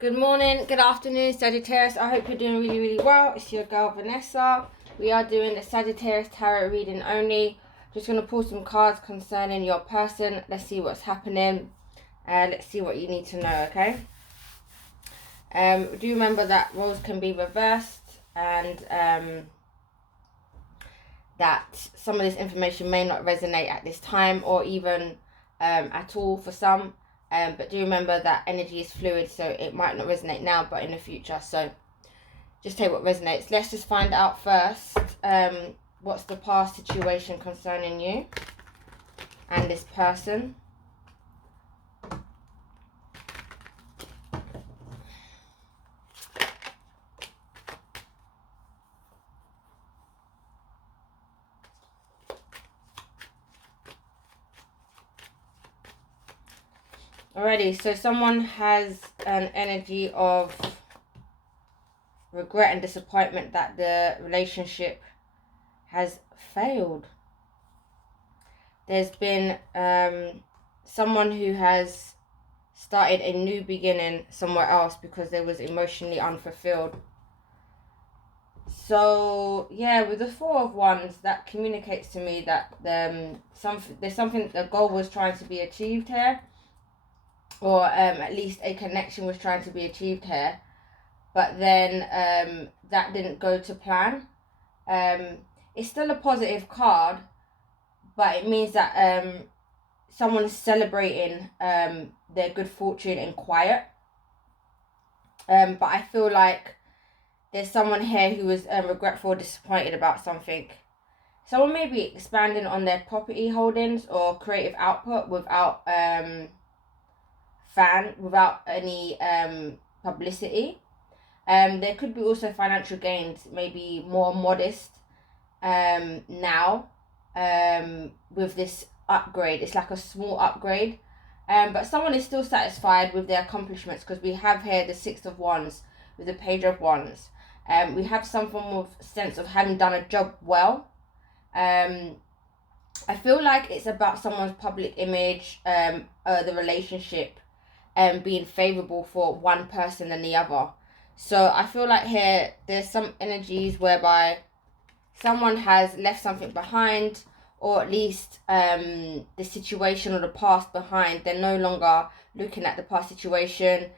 Good morning, good afternoon, Sagittarius. I hope you're doing really well. It's your girl, Vanessa. We are doing the Sagittarius tarot reading only. Just going to pull some cards concerning your person. Let's see what's happening. Let's see what you need to know, okay? Do remember that roles can be reversed and that some of this information may not resonate at this time or even at all for some. But do remember that energy is fluid, so it might not resonate now, but in the future. So just take what resonates. Let's just find out first what's the past situation concerning you and this person. Alrighty, so someone has an energy of regret and disappointment that the relationship has failed. There's been someone who has started a new beginning somewhere else because they was emotionally unfulfilled. So yeah, with the Four of Wands, that communicates to me that there's something, the goal was trying to be achieved here, or at least a connection was trying to be achieved here, but then that didn't go to plan. It's still a positive card, but it means that someone is celebrating their good fortune in quiet. But I feel like there's someone here who is regretful or disappointed about something. Someone may be expanding on their property holdings or creative output without without any publicity. There could be also financial gains, maybe more modest now with this upgrade. It's like a small upgrade, but someone is still satisfied with their accomplishments, because we have here the Six of Wands with the Page of Wands. We have some form of sense of having done a job well. I feel like it's about someone's public image, the relationship being favorable for one person than the other. So I feel like here there's some energies whereby someone has left something behind, or at least the situation or the past behind. They're no longer looking at the past situation.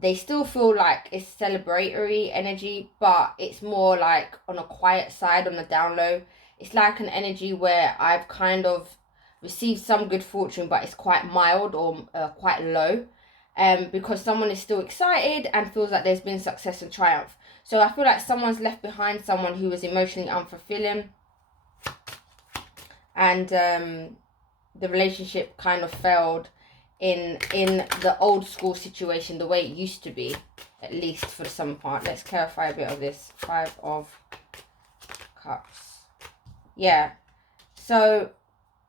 They still feel like it's celebratory energy, but it's more like on a quiet side, on the down low. It's like an energy where I've kind of received some good fortune, but it's quite mild or quite low. Because someone is still excited and feels like there's been success and triumph. So I feel like someone's left behind someone who was emotionally unfulfilling, and the relationship kind of failed in the old school situation, the way it used to be, at least for some part. Let's clarify a bit of this. Five of Cups. Yeah. So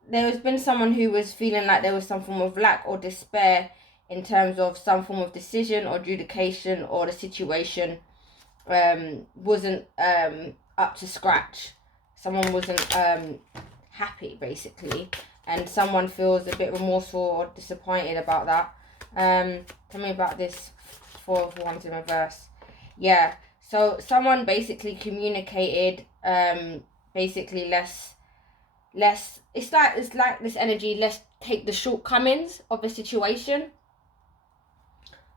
there has been someone who was feeling like there was some form of lack or despair in terms of some form of decision or adjudication, or the situation wasn't up to scratch. Someone wasn't happy, basically, and someone feels a bit remorseful or disappointed about that. Tell me about this Four of Wands in reverse. Yeah, so someone basically communicated basically less, it's like this energy, let's take the shortcomings of the situation,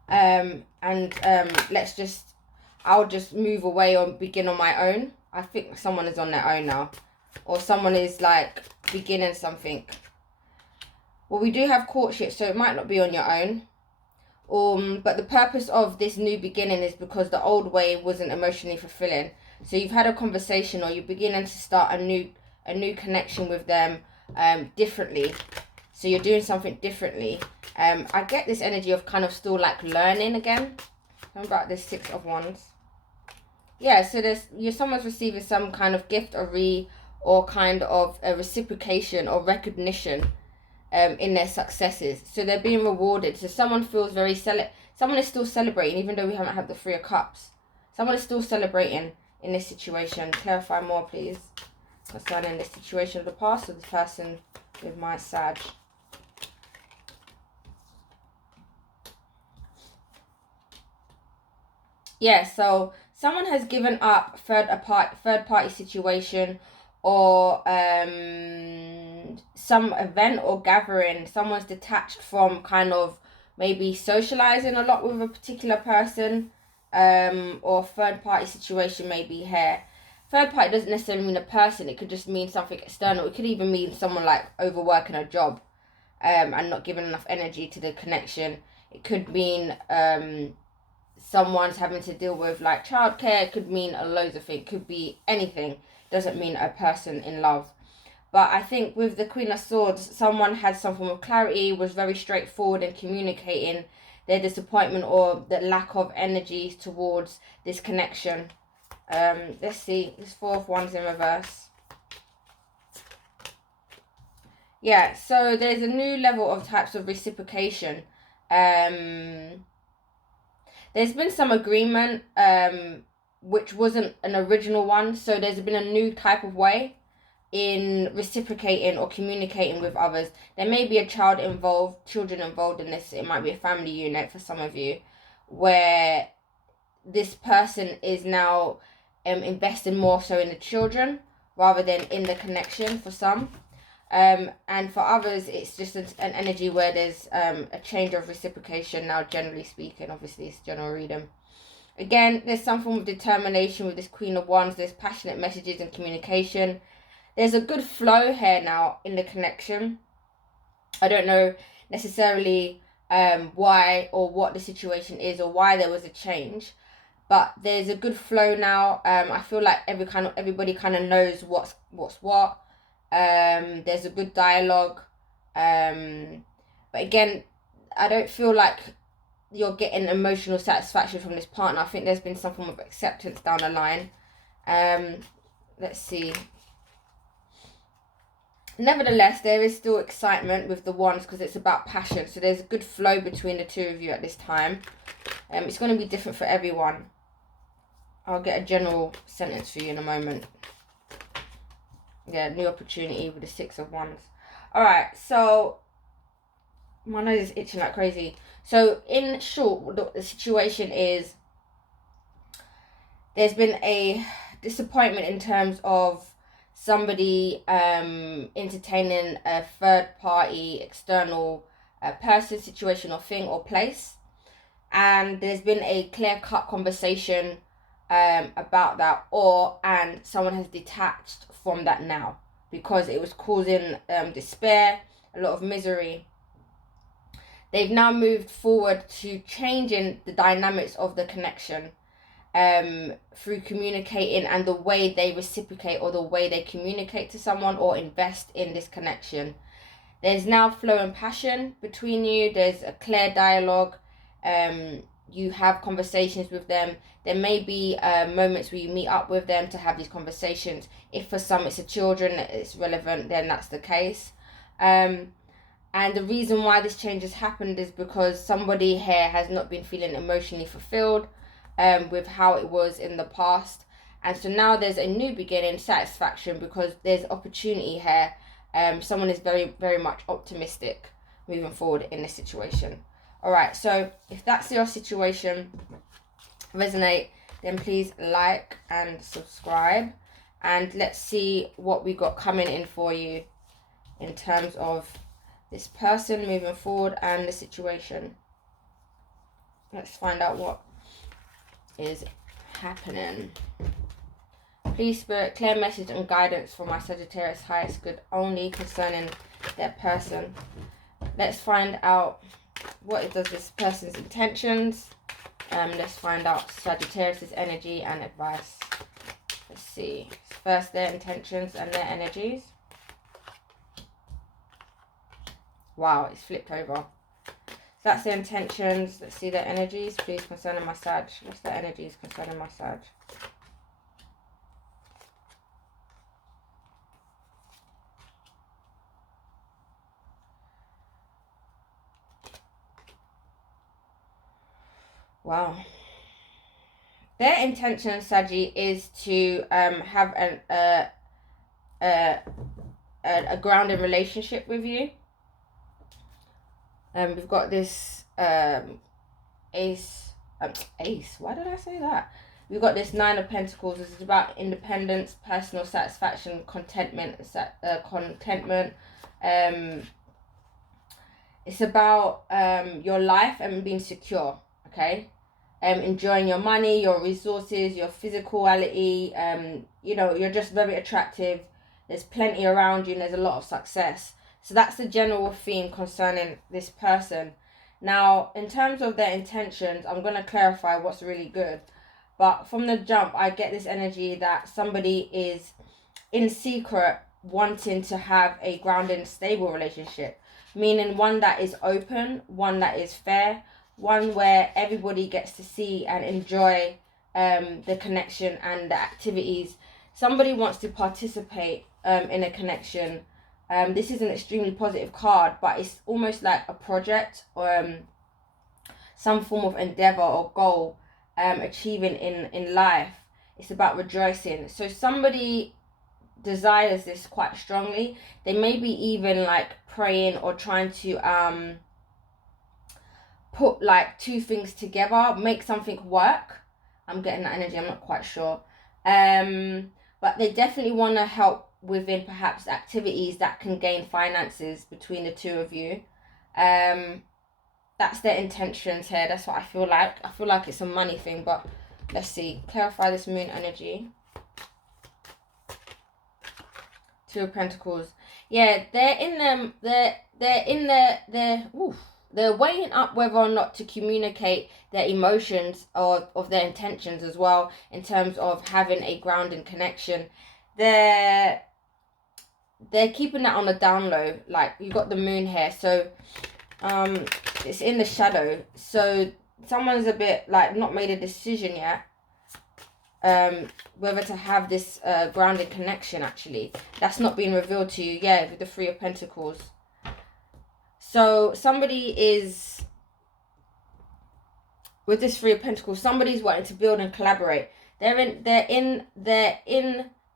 and I'll just move away or begin on my own. I think someone is on their own now, or someone is like beginning something. Well, we do have courtship, so it might not be on your own. But the purpose of this new beginning is because the old way wasn't emotionally fulfilling. So you've had a conversation, or you're beginning to start a new connection with them differently. So you're doing something differently. I get this energy of kind of still like learning again. Remember about this Six of Wands. Yeah, so someone's receiving some kind of gift or kind of a reciprocation or recognition in their successes. So they're being rewarded. So someone feels someone is still celebrating, even though we haven't had the Three of Cups. Someone is still celebrating in this situation. Clarify more, please, concerning the situation of the past of the person with my Sag. Yeah, so someone has given up third party situation, or some event or gathering. Someone's detached from kind of maybe socializing a lot with a particular person, or third party situation maybe here. Third party doesn't necessarily mean a person, it could just mean something external. It could even mean someone like overworking a job, and not giving enough energy to the connection. It could mean someone's having to deal with like childcare. It could mean a loads of things. It could be anything. Doesn't mean a person in love. But I think with the Queen of Swords, someone had some form of clarity, was very straightforward in communicating their disappointment or the lack of energy towards this connection. Let's see, this Four of Wands in reverse. Yeah, so there's a new level of types of reciprocation. There's been some agreement, which wasn't an original one. So there's been a new type of way in reciprocating or communicating with others. There may be children involved in this. It might be a family unit for some of you, where this person is now investing more so in the children rather than in the connection for some. And for others, it's just an energy where there's a change of reciprocation now, generally speaking. Obviously, it's general reading. Again, there's some form of determination with this Queen of Wands. There's passionate messages and communication. There's a good flow here now in the connection. I don't know necessarily why or what the situation is or why there was a change, but there's a good flow now. I feel like everybody kind of knows what's what. There's a good dialogue. But again, I don't feel like you're getting emotional satisfaction from this partner. I think there's been some form of acceptance down the line. Let's see. Nevertheless, there is still excitement with the Wands because it's about passion. So there's a good flow between the two of you at this time. It's going to be different for everyone. I'll get a general sentence for you in a moment. Yeah, new opportunity with the Six of Wands. Alright, so my nose is itching like crazy. So in short, the situation is there's been a disappointment in terms of somebody entertaining a third party external person, situation or thing or place, and there's been a clear-cut conversation about that, and someone has detached from that now because it was causing despair, a lot of misery. They've now moved forward to changing the dynamics of the connection through communicating and the way they reciprocate or the way they communicate to someone or invest in this connection. There's now flow and passion between you. There's a clear dialogue. You have conversations with them. There may be moments where you meet up with them to have these conversations. If for some it's a children, it's relevant, then that's the case. And the reason why this change has happened is because somebody here has not been feeling emotionally fulfilled with how it was in the past. And so now there's a new beginning, satisfaction, because there's opportunity here. Someone is very, very much optimistic moving forward in this situation. Alright, so if that's your situation, resonate, then please like and subscribe. And let's see what we got coming in for you in terms of this person moving forward and the situation. Let's find out what is happening. Please, Spirit, clear message and guidance for my Sagittarius highest good only concerning their person. Let's find out what does this person's intentions. Let's find out Sagittarius' energy and advice. Let's see. First, their intentions and their energies. Wow, it's flipped over. So that's their intentions. Let's see their energies, please, concerning my Sag. What's their energies concerning my Sag? Wow. Their intention, Saggy, is to have a grounded relationship with you. We've got this Ace Ace. Why did I say that? We've got this Nine of Pentacles. This is about independence, personal satisfaction, contentment. It's about your life and being secure. Okay. Enjoying your money, your resources, your physicality. You know, you're just very attractive. There's plenty around you and there's a lot of success. So that's the general theme concerning this person. Now, in terms of their intentions, I'm going to clarify what's really good. But from the jump, I get this energy that somebody is in secret wanting to have a grounded, stable relationship. Meaning one that is open, one that is fair, one where everybody gets to see and enjoy the connection and the activities. Somebody wants to participate in a connection. This is an extremely positive card, but it's almost like a project or some form of endeavor or goal achieving in life. It's about rejoicing. So somebody desires this quite strongly. They may be even like praying or trying to put like two things together, make something work. I'm getting that energy, I'm not quite sure. But they definitely want to help within perhaps activities that can gain finances between the two of you. That's their intentions here. That's what I feel like. I feel like it's a money thing, but let's see. Clarify this moon energy. Two of Pentacles. Yeah, they're in them. They're weighing up whether or not to communicate their emotions or of their intentions as well, in terms of having a grounding connection. They're keeping that on the down low. Like, you got the moon here, so it's in the shadow. So someone's a bit like not made a decision yet whether to have this grounded connection. Actually, that's not being revealed to you. Yeah, with the Three of Pentacles. So somebody is, with this Three of Pentacles, somebody's wanting to build and collaborate. They're in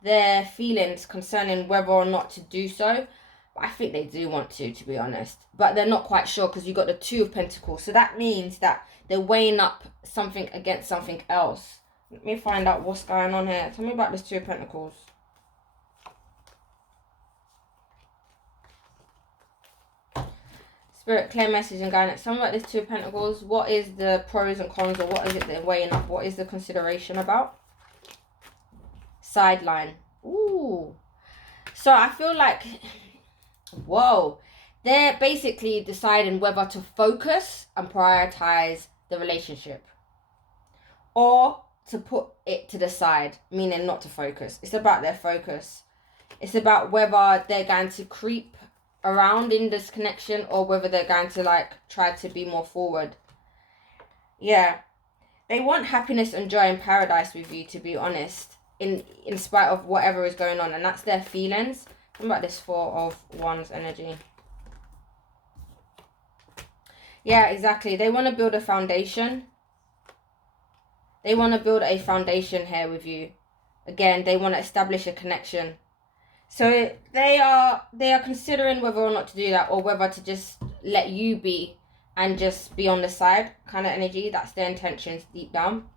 their feelings concerning whether or not to do so. But I think they do want to be honest. But they're not quite sure, because you got the Two of Pentacles. So that means that they're weighing up something against something else. Let me find out what's going on here. Tell me about this Two of Pentacles. Spirit, clear message and guidance. Tell me about this Two of Pentacles. What is the pros and cons, or what is it they're weighing up? What is the consideration about? Sideline. Ooh. So I feel like, whoa, they're basically deciding whether to focus and prioritize the relationship, or to put it to the side, meaning not to focus. It's about their focus. It's about whether they're going to creep around in this connection, or whether they're going to like try to be more forward. Yeah, they want happiness and joy and paradise with you, to be honest, in spite of whatever is going on, and that's their feelings. What about this Four of Wands energy? Yeah, exactly. They want to build a foundation. They want to build a foundation here with you. Again, they want to establish a connection. So they are considering whether or not to do that, or whether to just let you be and just be on the side kind of energy. That's their intentions deep down.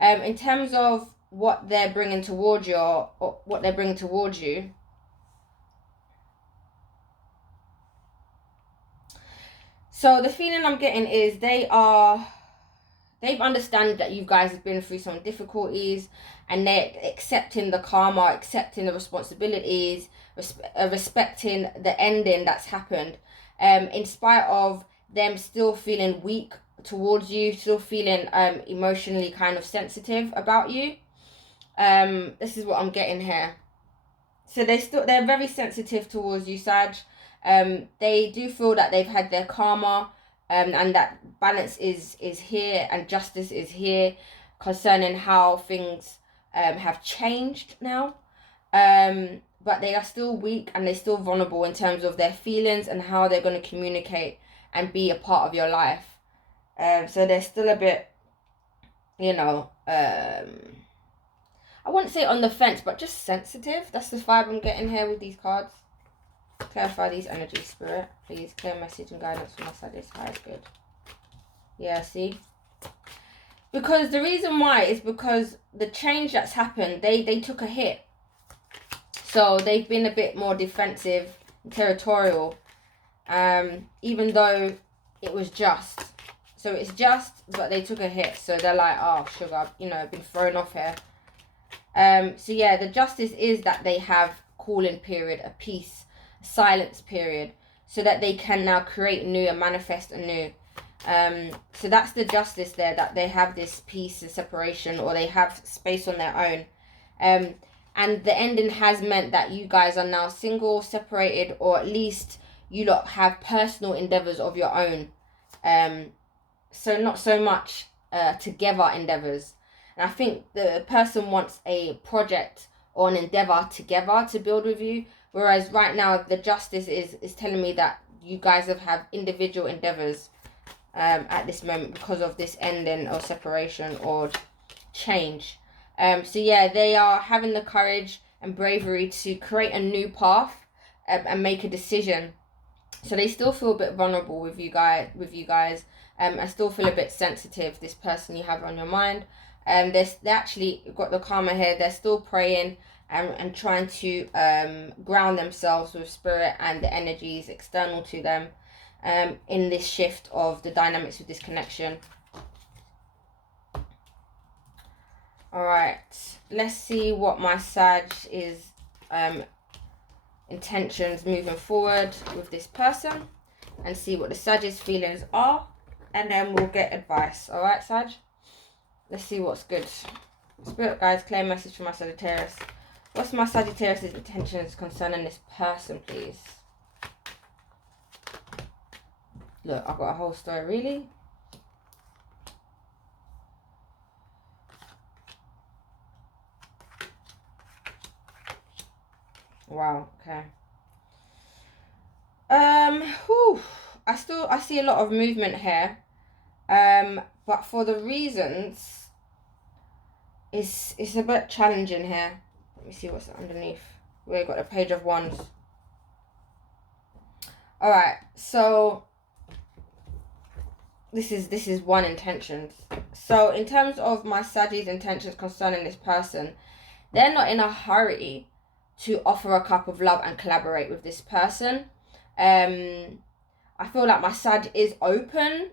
In terms of what they're bringing towards you, or what they're bringing towards you, so the feeling I'm getting is they've understood that you guys have been through some difficulties, and they're accepting the karma, accepting the responsibilities, respecting the ending that's happened, in spite of them still feeling weak towards you, still feeling emotionally kind of sensitive about you. This is what I'm getting here. So they're very sensitive towards you, Sag. They do feel that they've had their karma, and that balance is here and justice is here concerning how things have changed now. But they are still weak, and they're still vulnerable in terms of their feelings and how they're going to communicate and be a part of your life. So they're still a bit, you know, I wouldn't say on the fence, but just sensitive. That's the vibe I'm getting here with these cards. Clarify these energies, Spirit. Please, clear message and guidance from my side. This high is good. Yeah, see? Because the reason why is because the change that's happened, they took a hit. So they've been a bit more defensive, territorial, even though it was just. So it's just, but they took a hit. So they're like, oh, sugar, you know, been thrown off here. So yeah, the justice is that they have cooling period, a peace, silence period, so that they can now create new and manifest anew. So that's the justice there, that they have this peace and separation, or they have space on their own. And the ending has meant that you guys are now single, separated, or at least you lot have personal endeavors of your own. So not so much together endeavors. And I think the person wants a project or an endeavor together to build with you. Whereas right now, the justice is telling me that you guys have individual endeavors at this moment because of this ending or separation or change. So yeah, they are having the courage and bravery to create a new path and make a decision. So they still feel a bit vulnerable with you guys. I still feel a bit sensitive, this person you have on your mind. They actually got the karma here. They're still praying and trying to ground themselves with spirit and the energies external to them in this shift of the dynamics of this connection. All right, let's see what my Sag is intentions moving forward with this person, and see what the Sag's feelings are, and then we'll get advice. All right, Sag? Let's see what's good. Spirit guides, clear message for my Sagittarius. What's my Sagittarius' intentions concerning this person, please? Look, I've got a whole story. Really? Wow, okay. I see a lot of movement here. But for the reasons, it's a bit challenging here. Let me see what's underneath. We've got a Page of Wands. Alright, so this is one intention. So in terms of my Sagittarius intentions concerning this person, they're not in a hurry to offer a cup of love and collaborate with this person. I feel like my Sag is open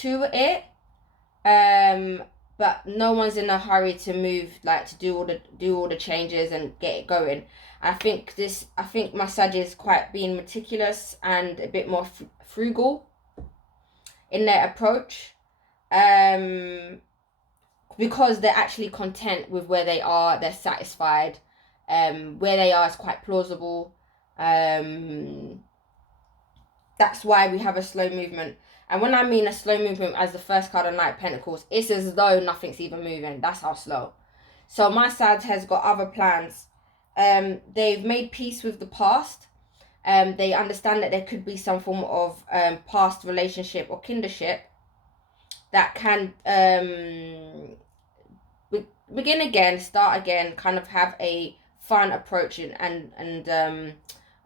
to it, but no one's in a hurry to move, like to do all the changes and get it going. I think my Sag is quite being meticulous and a bit more frugal in their approach, because they're actually content with where they are. They're satisfied. Where they are is quite plausible. That's why we have a slow movement. And when I mean a slow movement as the first card of Knight of Pentacles, it's as though nothing's even moving. That's how slow. So my Sag has got other plans. They've made peace with the past. They understand that there could be some form of past relationship or kinship that can begin again, start again, kind of have a fun approach and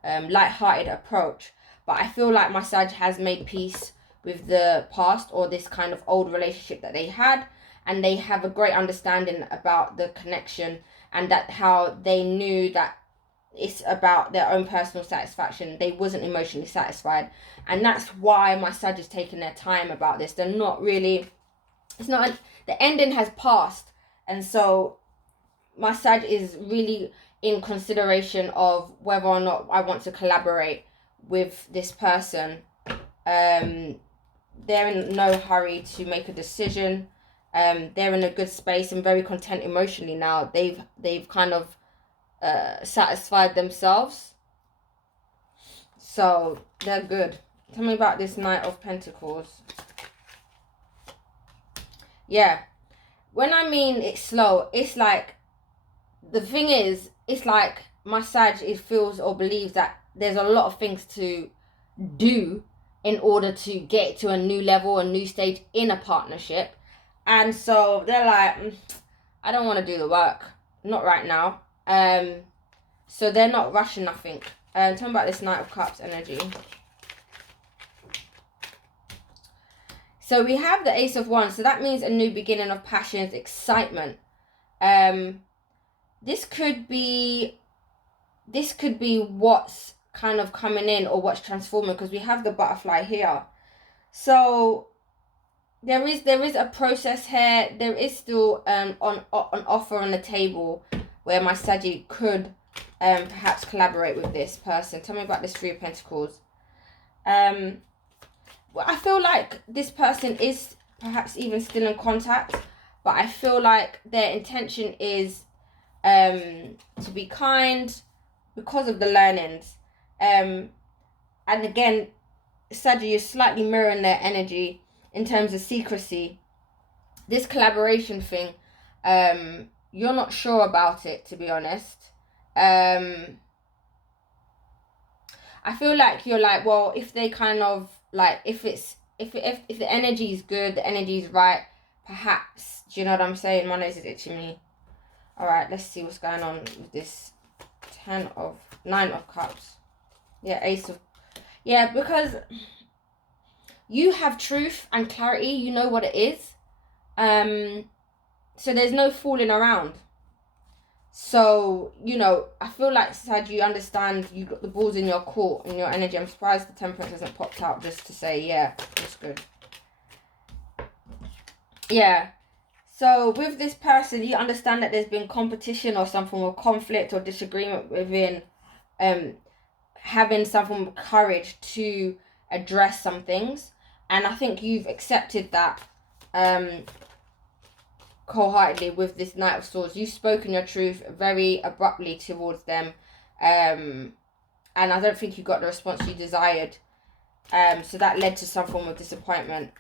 light-hearted approach. But I feel like my Sag has made peace with the past or this kind of old relationship that they had, and they have a great understanding about the connection, and that how they knew that it's about their own personal satisfaction. They wasn't emotionally satisfied, and that's why my Sag is taking their time about this. They're not really, the ending has passed, and so my Sag is really in consideration of whether or not I want to collaborate with this person. They're in no hurry to make a decision. They're in a good space and very content emotionally now. They've kind of satisfied themselves, so they're good. Tell me about this Knight of Pentacles. Yeah, when I mean it's slow, it's like, the thing is, it's like my Sag feels or believes that there's a lot of things to do in order to get to a new level, a new stage in a partnership. And so they're like, I don't want to do the work, not right now. So they're not rushing nothing. Tell me about this Knight of Cups energy. So we have the Ace of Wands. So that means a new beginning of passions, excitement. This could be what's kind of coming in or what's transforming, because we have the butterfly here. So there is a process here. There is still an offer on the table where my Saggy could perhaps collaborate with this person. Tell me about this Three of Pentacles. Well, I feel like this person is perhaps even still in contact, but I feel like their intention is to be kind because of the learnings. And again, Sagittarius is slightly mirroring their energy in terms of secrecy. This collaboration thing, you're not sure about it, to be honest. I feel like you're like, well, if they kind of like, if the energy is good, the energy is right, perhaps, do you know what I'm saying? My nose is itching me. All right, let's see what's going on with this Nine of Cups. Yeah, Ace of, yeah, because you have truth and clarity. You know what it is. So there's no fooling around. So, you know, I feel like, Sag, you understand, you got the balls in your court, in your energy. I'm surprised the Temperance hasn't popped out just to say, yeah, that's good. Yeah. So with this person, you understand that there's been competition or some form of conflict or disagreement within having some form of courage to address some things. And I think you've accepted that wholeheartedly with this Knight of Swords. You've spoken your truth very abruptly towards them, and I don't think you got the response you desired, so that led to some form of disappointment,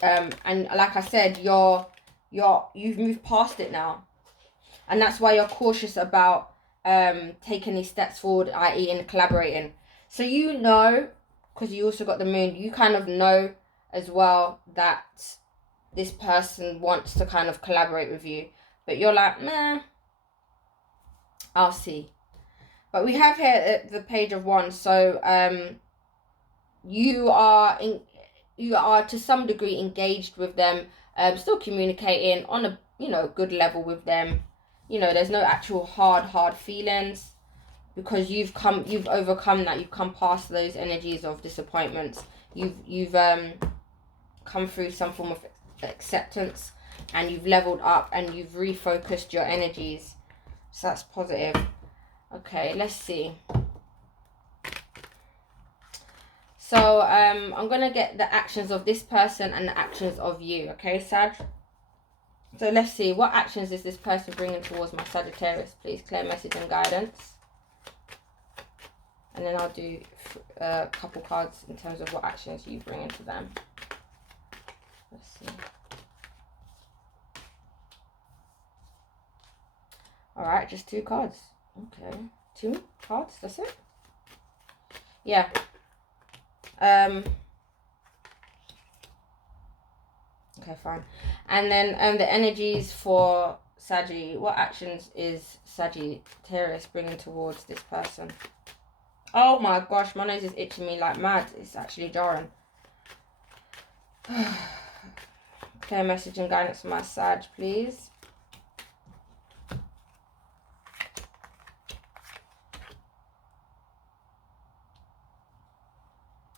and like I said, you've moved past it now, and that's why you're cautious about taking these steps forward, i.e. in collaborating. So you know, because you also got the Moon, you kind of know as well that this person wants to kind of collaborate with you, but you're like, nah, I'll see. But we have here the Page of Wands. So you are to some degree engaged with them, still communicating on a, you know, good level with them. You know, there's no actual hard feelings, because you've overcome that. You've come past those energies of disappointments. You've come through some form of acceptance, and you've leveled up and you've refocused your energies, so that's positive. Okay, let's see. So I'm gonna get the actions of this person and the actions of you. Okay, Sag. So let's see, what actions is this person bringing towards my Sagittarius? Please, clear message and guidance. And then I'll do a couple cards in terms of what actions you bring into them. Let's see. All right, just 2 cards. Okay, 2 cards. That's it. Yeah. Okay, fine. And then the energies for Saggy. What actions is Sagittarius bringing towards this person? Oh my gosh, my nose is itching me like mad. It's actually jarring. Clear message and guidance for my Sag, please.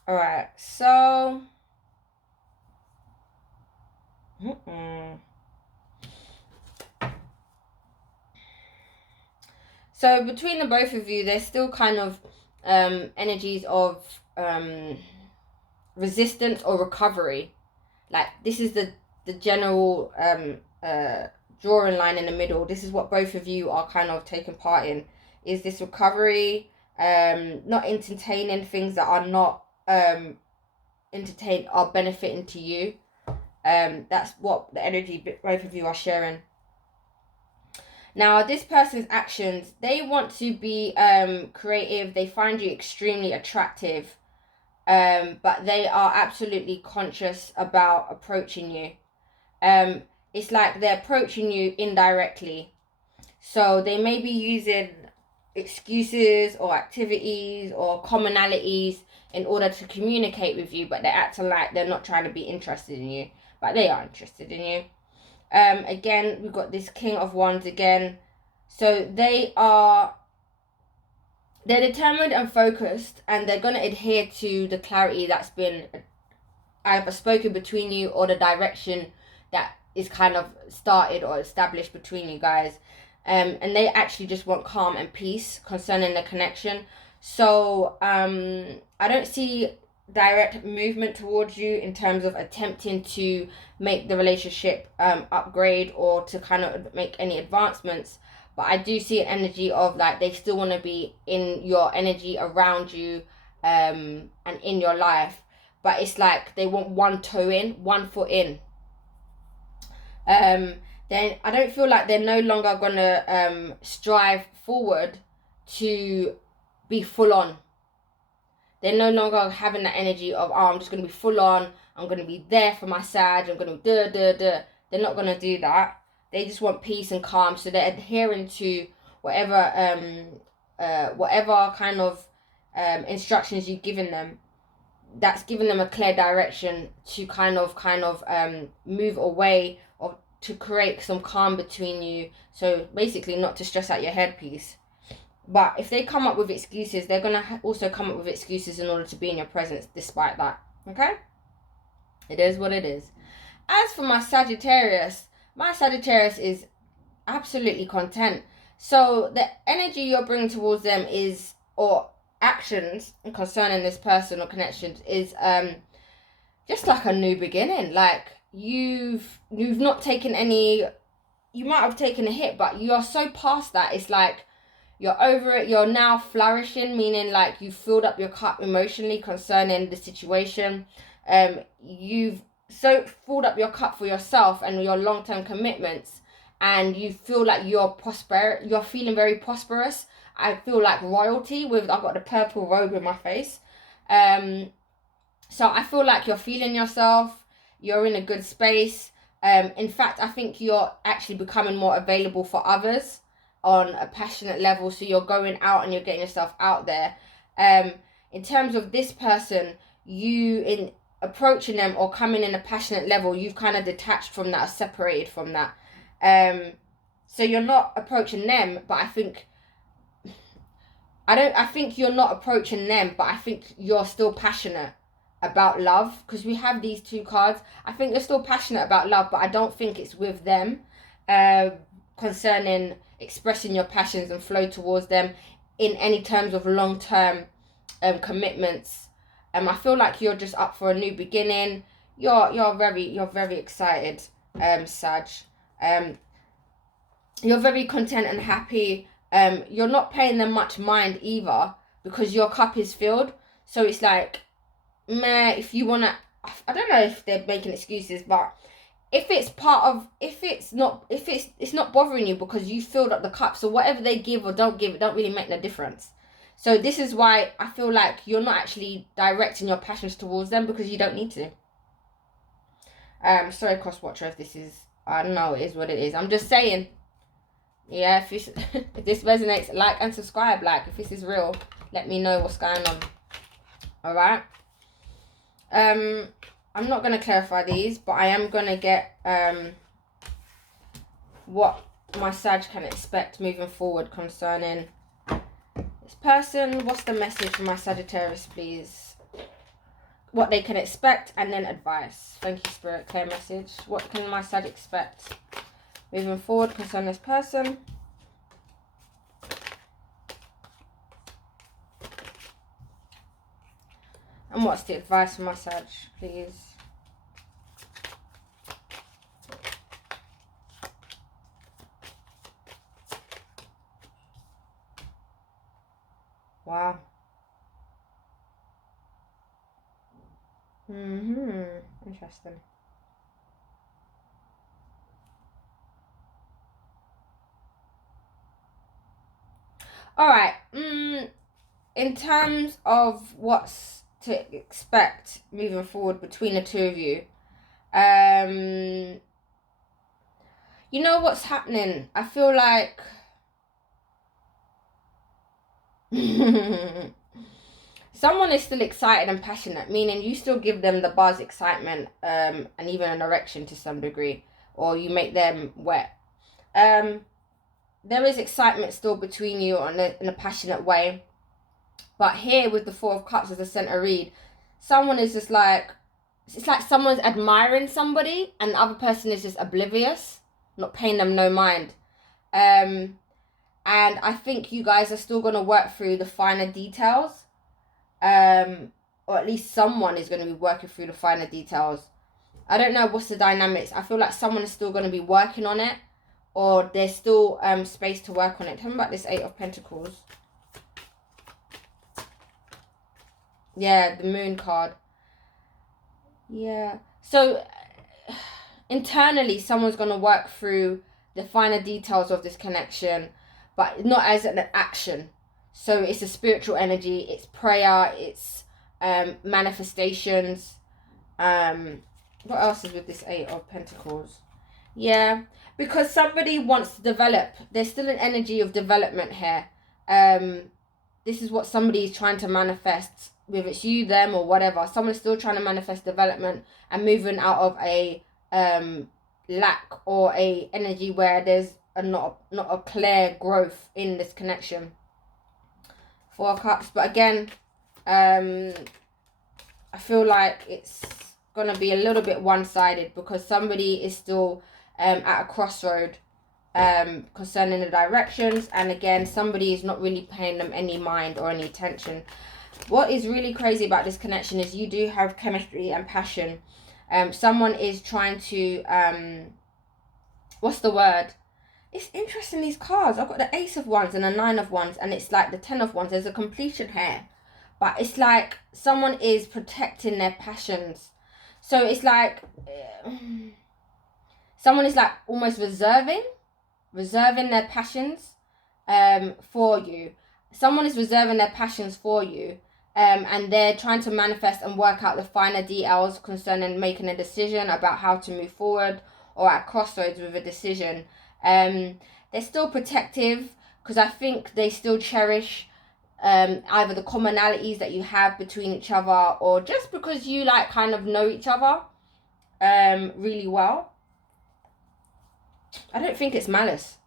Alright, so... So between the both of you, there's still kind of energies of resistance or recovery. Like, this is the general drawing line in the middle. This is what both of you are kind of taking part in. Is this recovery, not entertaining things that are not are benefiting to you. That's what the energy both of you are sharing. Now, this person's actions, they want to be creative. They find you extremely attractive, but they are absolutely conscious about approaching you. It's like they're approaching you indirectly. So they may be using excuses or activities or commonalities in order to communicate with you, but they're acting like they're not trying to be interested in you, but they are interested in you. Again, we've got this King of Wands again. So they're determined and focused, and they're going to adhere to the clarity that's been either spoken between you or the direction that is kind of started or established between you guys. And they actually just want calm and peace concerning the connection. So I don't see direct movement towards you in terms of attempting to make the relationship upgrade or to kind of make any advancements. But I do see an energy of like they still want to be in your energy, around you, and in your life. But it's like they want one toe in, one foot in. Then I don't feel like they're no longer gonna strive forward to be full on. They're no longer having that energy of, oh, I'm just gonna be full on, I'm gonna be there for my Sag, I'm gonna do. They're not gonna do that. They just want peace and calm, so they're adhering to whatever kind of instructions you've given them. That's given them a clear direction to kind of move away, or to create some calm between you. So basically not to stress out your headpiece. But if they come up with excuses, they're going to also come up with excuses in order to be in your presence despite that. Okay? It is what it is. As for my Sagittarius is absolutely content. So the energy you're bringing towards them is, or actions concerning this person or connections, is just like a new beginning. Like you've not taken any, you might have taken a hit, but you are so past that. It's like you're over it. You're now flourishing, meaning like you've filled up your cup emotionally concerning the situation. You've so filled up your cup for yourself and your long-term commitments, and you feel like you're feeling very prosperous. I feel like royalty I've got the purple robe in my face. So I feel like you're feeling yourself. You're in a good space. In fact, I think you're actually becoming more available for others on a passionate level. So you're going out and you're getting yourself out there. In terms of this person, you in approaching them or coming in a passionate level, you've kind of detached from that or separated from that. So you're not approaching them, but I think you're not approaching them, but I think you're still passionate about love, because we have these two cards. I think you're still passionate about love, but I don't think it's with them concerning expressing your passions and flow towards them in any terms of long-term commitments. I feel like you're just up for a new beginning. You're very excited, Sag. You're very content and happy. You're not paying them much mind either, because your cup is filled. So it's like, meh, if you wanna, I don't know if they're making excuses, but it's not bothering you because you filled up the cup. So whatever they give or don't give, it don't really make no difference. So this is why I feel like you're not actually directing your passions towards them, because you don't need to. Sorry, Crosswatcher, if this is, I don't know, it is what it is. I'm just saying. Yeah, if this resonates, like and subscribe. Like, if this is real, let me know what's going on. Alright? I'm not going to clarify these, but I am going to get what my Sag can expect moving forward concerning this person. What's the message for my Sagittarius, please? What they can expect, and then advice. Thank you, Spirit. Clear message. What can my Sag expect moving forward concerning this person? And what's the advice for my Sag, please? Wow. Interesting. Alright. In terms of what's to expect moving forward between the two of you, you know what's happening? I feel like Someone is still excited and passionate, meaning you still give them the buzz, excitement, and even an erection to some degree, or you make them wet. There is excitement still between you in a passionate way. But here with the Four of Cups as the center read, someone is just like, it's like someone's admiring somebody and the other person is just oblivious, not paying them no mind. And I think you guys are still going to work through the finer details. Or at least someone is going to be working through the finer details. I don't know what's the dynamics. I feel like someone is still going to be working on it, or there's still space to work on it. Tell me about this Eight of Pentacles. Yeah, the Moon card. Yeah. So internally, someone's going to work through the finer details of this connection, but not as an action. So it's a spiritual energy, it's prayer, it's manifestations. What else is with this Eight of Pentacles? Yeah, because somebody wants to develop. There's still an energy of development here. This is what somebody is trying to manifest, whether it's you, them, or whatever. Someone's still trying to manifest development and moving out of a lack or a energy where there's not a clear growth in this connection. Four of Cups, but again, I feel like it's gonna be a little bit one-sided because somebody is still at a crossroad concerning the directions, and again, somebody is not really paying them any mind or any attention. What is really crazy about this connection is you do have chemistry and passion. Someone is trying to what's the word? It's interesting, these cards. I've got the Ace of Wands and the Nine of Wands, and it's like the Ten of Wands. There's a completion here. But it's like someone is protecting their passions. So it's like someone is like almost reserving their passions for you. Someone is reserving their passions for you. And they're trying to manifest and work out the finer details concerning making a decision about how to move forward, or at crossroads with a decision. They're still protective because I think they still cherish either the commonalities that you have between each other, or just because you like kind of know each other really well. I don't think it's malice.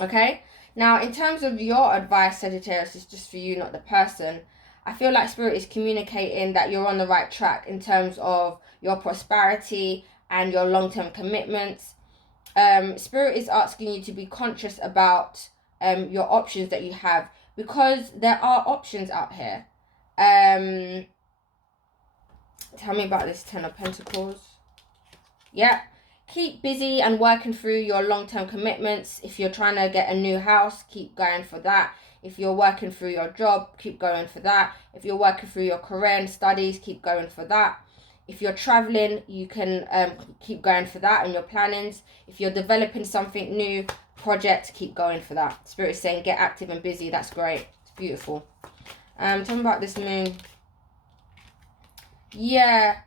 Okay, now in terms of your advice, Sagittarius, is just for you, not the person. I feel like Spirit is communicating that you're on the right track in terms of your prosperity and your long-term commitments. Spirit is asking you to be conscious about your options that you have, because there are options out here. Tell me about this Ten of Pentacles. Yeah, keep busy and working through your long-term commitments. If you're trying to get a new house, keep going for that. If you're working through your job, keep going for that. If you're working through your career and studies, keep going for that. If you're traveling, you can keep going for that and your plannings. If you're developing something new, project, keep going for that. Spirit is saying get active and busy. That's great. It's beautiful. Tell me about this Moon. Yeah.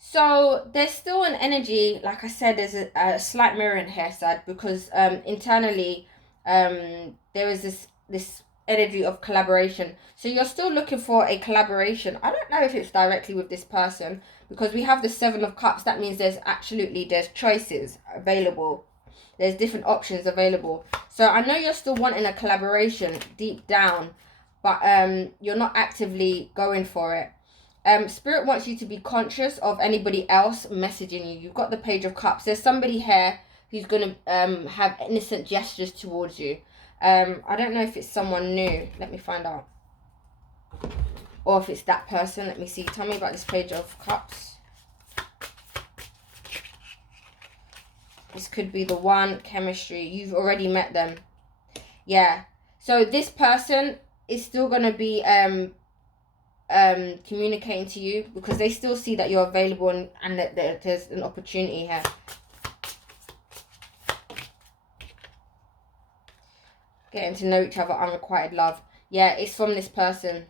So there's still an energy, like I said, there's a slight mirror in here, Sad, because internally there is this energy of collaboration. So you're still looking for a collaboration. I don't know if it's directly with this person, because we have the Seven of Cups. That means there's choices available. There's different options available. So I know you're still wanting a collaboration deep down, but you're not actively going for it. Spirit wants you to be conscious of anybody else messaging you. You've got the Page of Cups. There's somebody here who's going to have innocent gestures towards you. I don't know if it's someone new. Let me find out. Or if it's that person. Let me see. Tell me about this Page of Cups. This could be the one. Chemistry. You've already met them. Yeah. So this person is still going to be communicating to you, because they still see that you're available and that there's an opportunity here. Getting to know each other, unrequited love. Yeah, it's from this person.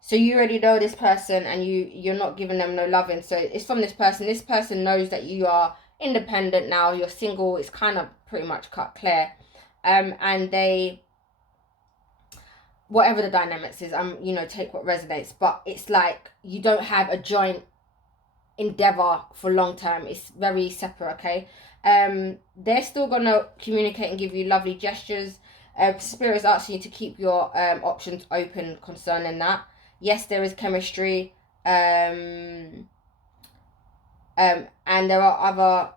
So you already know this person and you're not giving them no loving. So it's from this person. This person knows that you are independent now. You're single. It's kind of pretty much cut clear. And they whatever the dynamics is, you know, take what resonates, but it's like you don't have a joint endeavor for long term. It's very separate, okay? They're still gonna communicate and give you lovely gestures. Spirit is asking you to keep your options open concerning that. Yes, there is chemistry, and there are other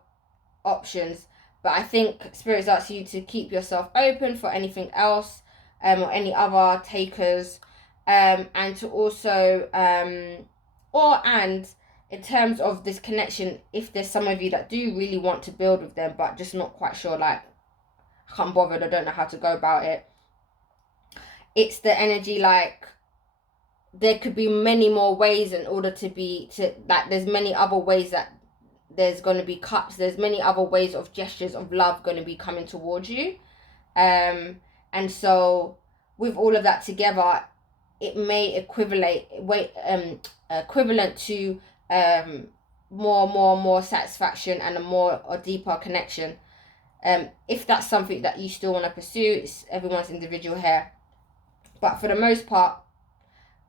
options, but I think Spirit is asking you to keep yourself open for anything else, or any other takers, and to also and in terms of this connection, if there's some of you that do really want to build with them but just not quite sure, like, I can't bother, I don't know how to go about it, it's the energy like there could be many more ways in order to like, there's many other ways that there's going to be cups, there's many other ways of gestures of love going to be coming towards you, and so with all of that together, it may equivalent to more satisfaction and a deeper connection. If that's something that you still want to pursue, it's everyone's individual here, but for the most part,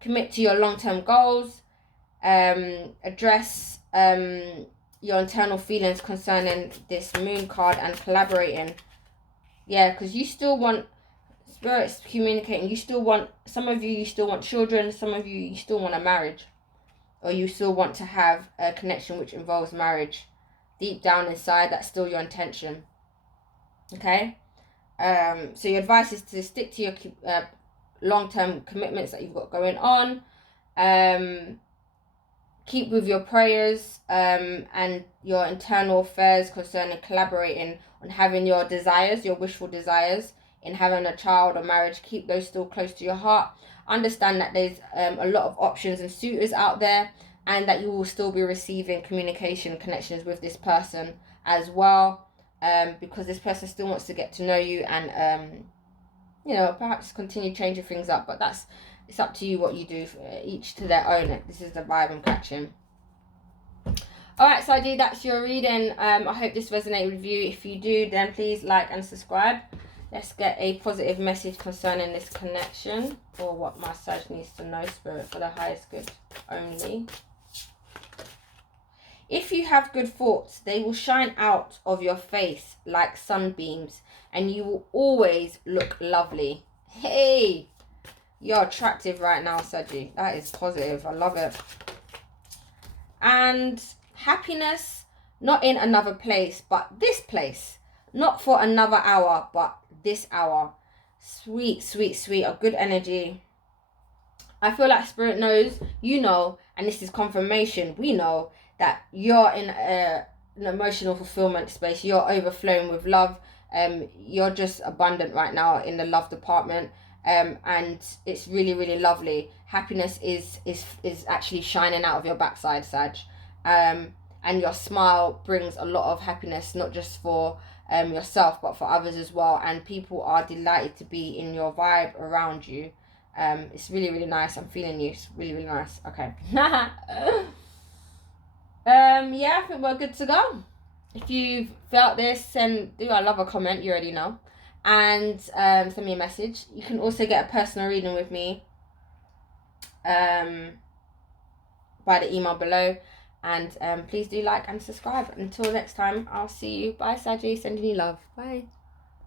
commit to your long-term goals, address your internal feelings concerning this moon card, and collaborating. Yeah, because you still want spirits communicating. You still want, some of you still want children, some of you still want a marriage, or you still want to have a connection which involves marriage. Deep down inside, that's still your intention. Okay? So your advice is to stick to your long-term commitments that you've got going on. Keep with your prayers, and your internal affairs concerning collaborating on having your desires, your wishful desires in having a child or marriage. Keep those still close to your heart. Understand that there's a lot of options and suitors out there, and that you will still be receiving communication connections with this person as well, because this person still wants to get to know you, and you know, perhaps continue changing things up, but it's up to you what you do, each to their own. This is the vibe I'm catching. Alright, so that's your reading. I hope this resonated with you. If you do, then please like and subscribe. Let's get a positive message concerning this connection, or what my Sag needs to know, Spirit, for the highest good only. If you have good thoughts, they will shine out of your face like sunbeams, and you will always look lovely. Hey! You're attractive right now, Saggy. That is positive. I love it. And happiness, not in another place, but this place. Not for another hour, but this hour. Sweet, sweet, sweet. A good energy. I feel like Spirit knows, you know, and this is confirmation. We know that you're in an emotional fulfillment space. You're overflowing with love. You're just abundant right now in the love department. And it's really, really lovely. Happiness is actually shining out of your backside, Sag. And your smile brings a lot of happiness, not just for yourself, but for others as well. And people are delighted to be in your vibe around you. It's really, really nice. I'm feeling you. It's really, really nice. Okay. Yeah, I think we're good to go. If you've felt this, then do I love a comment, you already know. And send me a message. You can also get a personal reading with me by the email below. And please do like and subscribe. Until next time, I'll see you. Bye, Saggy. Sending you love. Bye.